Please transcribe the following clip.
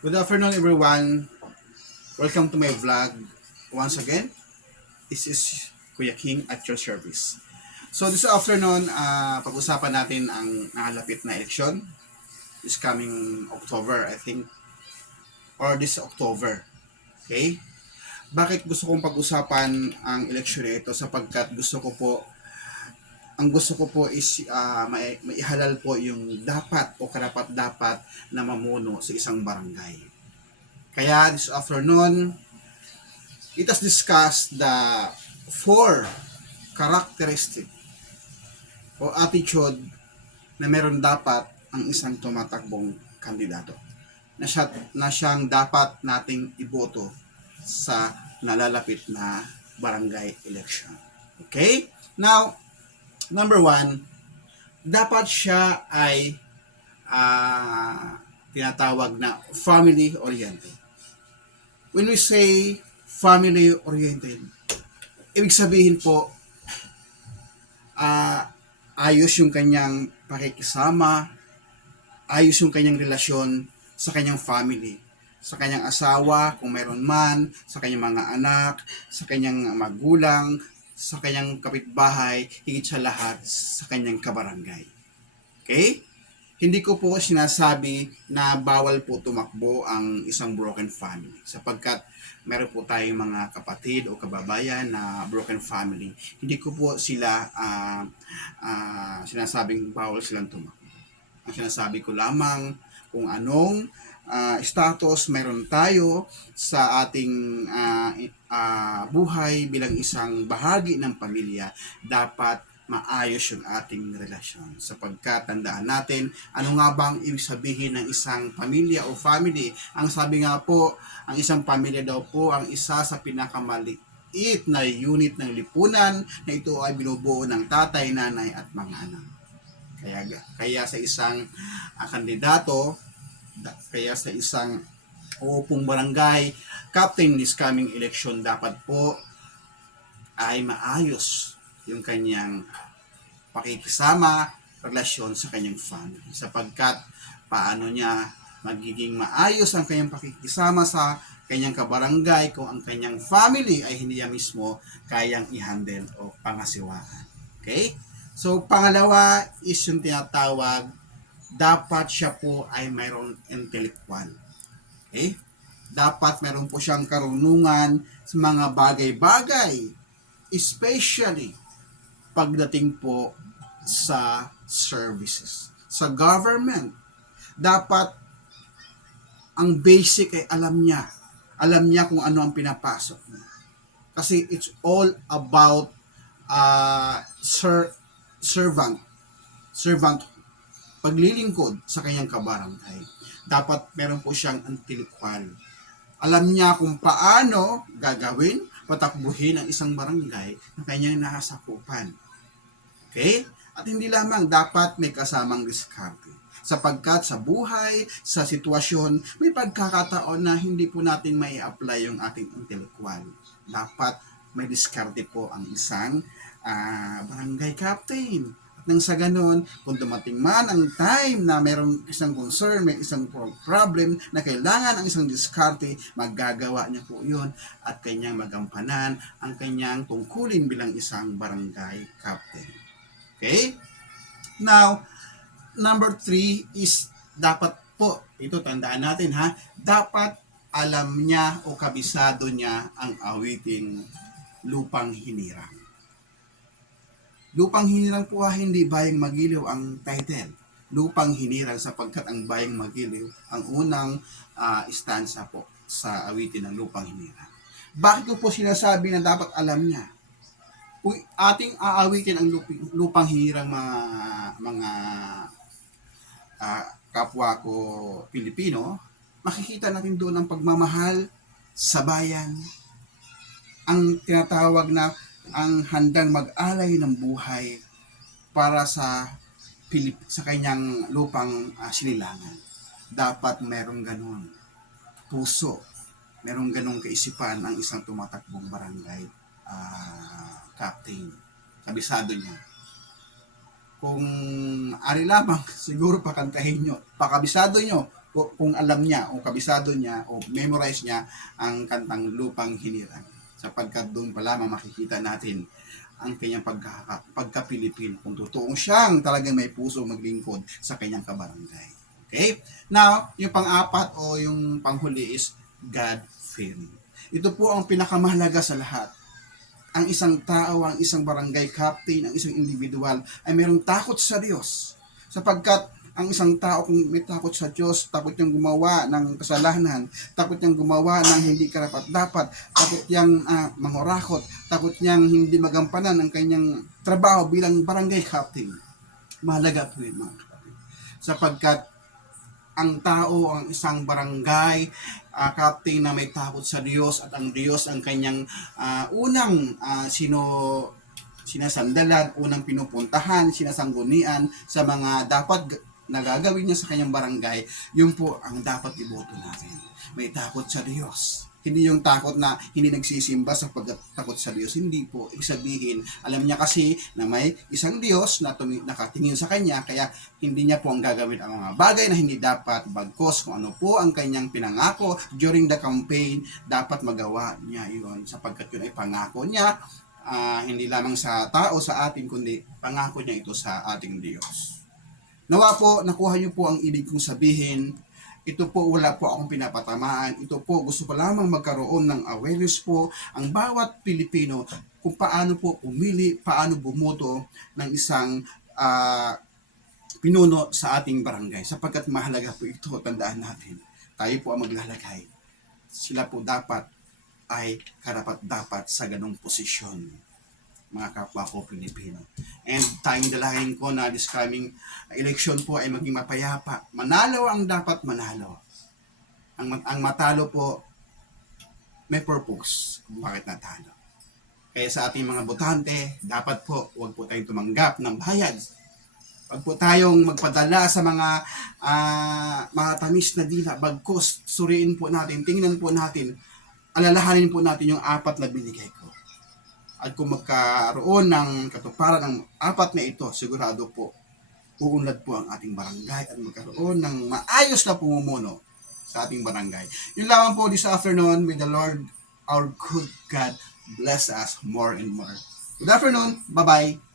Good afternoon, everyone. Welcome to my vlog. Once again, this is Kuya King at your service. So this afternoon, pag-usapan natin ang nakalapit na eleksyon. This coming October, I think, or this October. Okay? Bakit gusto kong pag-usapan ang eleksyon na ito? Sapagkat gusto ko po is maihalal po yung dapat o karapat-dapat na mamuno sa isang barangay. Kaya this afternoon, it has discussed the four characteristic o attitude na meron dapat ang isang tumatakbong kandidato na siyang dapat nating iboto sa nalalapit na barangay election. Okay? Now, number one, dapat siya ay tinatawag na family-oriented. When we say family-oriented, ibig sabihin po, ayos yung kanyang pakikisama, ayos yung kanyang relasyon sa kanyang family, sa kanyang asawa, kung mayroon man, sa kanyang mga anak, sa kanyang magulang, sa kanyang kapitbahay, higit sa lahat, sa kanyang kabarangay. Okay? Hindi ko po sinasabi na bawal po tumakbo ang isang broken family sapagkat meron po tayong mga kapatid o kababayan na broken family. Hindi ko po sila sinasabing bawal silang tumakbo. Ang sinasabi ko lamang kung anong status meron tayo sa ating buhay bilang isang bahagi ng pamilya, dapat maayos yung ating relasyon. Sapagkat tandaan natin, ano nga bang ibig sabihin ng isang pamilya o family? Ang sabi nga po, ang isang pamilya daw po ang isa sa pinakamaliit na unit ng lipunan na ito ay binubuo ng tatay, nanay at mga anak. Kaya sa isang kandidato, kaya sa isang upong barangay captain this coming election, dapat po ay maayos yung kanyang pakikisama, relasyon sa kanyang family. Sapagkat paano niya magiging maayos ang kanyang pakikisama sa kanyang kabarangay kung ang kanyang family ay hindi niya mismo kayang i-handle o pangasiwaan. Okay? So, pangalawa is yung tinatawag, dapat siya po ay mayroong intellectual. Okay? Dapat mayroon po siyang karunungan sa mga bagay-bagay, especially pagdating po sa services. Sa government, dapat ang basic ay alam niya. Alam niya kung ano ang pinapasok niya. Kasi it's all about servant, paglilingkod sa kanyang kabarangay. Dapat meron po siyang intellectual. Alam niya kung paano gagawin, patakbuhin ang isang barangay na kanyang nasakupan. Okay? At hindi lamang, dapat may kasamang diskarte. Sapagkat sa buhay, sa sitwasyon, may pagkakataon na hindi po natin may apply yung ating intellectual. Dapat may diskarte po ang isang barangay captain. At nang sa ganon, kung dumating man ang time na mayroong isang concern, may isang problem na kailangan ang isang diskarte, magagawa niya po yun at kanyang magampanan ang kanyang tungkulin bilang isang barangay captain. Okay? Now, number 3 is dapat po, ito tandaan natin ha, dapat alam niya o kabisado niya ang awiting Lupang Hinirang. Lupang Hinirang po hindi Bayang Magiliw ang title. Lupang Hinirang sapagkat ang Bayang Magiliw ang unang stanza po sa awitin ng Lupang Hinirang. Bakit ko po sinasabi na dapat alam niya? Kung ating aawitin ang lupang hinirang mga kapwa ko Pilipino, makikita natin doon ang pagmamahal sa bayan, ang tinatawag na ang handang mag-alay ng buhay para sa kanyang lupang sinilangan. Dapat merong ganun puso, merong ganung kaisipan ang isang tumatakbong barangay captain. Kabisado niya. Kung ari lamang, siguro pakantahin nyo. Pakabisado nyo, kung alam niya o kabisado niya o memorize niya ang kantang Lupang Hinirang. Sapagkat doon pa lamang makikita natin ang kanyang pagka-Pilipino. Kung totoong siyang talagang may puso maglingkod sa kanyang kabarangay. Okay? Now, yung pang-apat o yung panghuli is God-fearing. Ito po ang pinakamahalaga sa lahat. Ang isang tao, ang isang barangay captain, ang isang individual ay mayroong takot sa Diyos. Sapagkat ang isang tao kung may takot sa Diyos, takot niyang gumawa ng kasalanan, takot niyang gumawa ng hindi karapat-dapat, takot niyang mangurakot, takot niyang hindi magampanan ang kanyang trabaho bilang barangay captain. Mahalaga po yun, mga kapatid. Sapagkat ang tao, ang isang barangay captain na may takot sa Diyos at ang Diyos ang kanyang unang sinasandalan, unang pinupuntahan, sinasanggunian sa mga dapat na gagawin niya sa kanyang barangay, yun po ang dapat iboto natin. May takot sa Diyos. Hindi yung takot na hindi nagsisimba sa pagtakot sa Diyos. Hindi po. Ibig sabihin, alam niya kasi na may isang Diyos na nakatingin sa kanya, kaya hindi niya po ang gagawin ang mga bagay na hindi dapat, bagkos kung ano po ang kanyang pinangako during the campaign, dapat magawa niya yun sapagkat yun ay pangako niya, hindi lamang sa tao, sa atin, kundi pangako niya ito sa ating Diyos. Nawa po, nakuha niyo po ang ibig kong sabihin. Ito po, wala po akong pinapatamaan. Ito po, gusto ko lamang magkaroon ng awareness po ang bawat Pilipino kung paano po umili, paano bumoto ng isang pinuno sa ating barangay. Sapagkat mahalaga po ito, tandaan natin. Tayo po ang maglalagay. Sila po dapat ay karapat-dapat sa ganong posisyon, mga kapwa ko Pilipino. And tayong dalahin ko na this coming election po ay maging mapayapa. Manalo ang dapat manalo. Ang matalo po may purpose kung bakit natalo. Kaya sa ating mga botante, dapat po huwag po tayong tumanggap ng bayad. Huwag po tayong magpadala sa mga matamis na dila, bagkos, suriin po natin, tingnan po natin, alalahanin po natin yung 4 na binigay ko. At kung magkaroon ng katuparan ng 4 na ito, sigurado po, uunlad po ang ating barangay at magkaroon ng maayos na pumumuno sa ating barangay. Yun lamang po this afternoon. May the Lord, our good God, bless us more and more. Good afternoon. Bye-bye.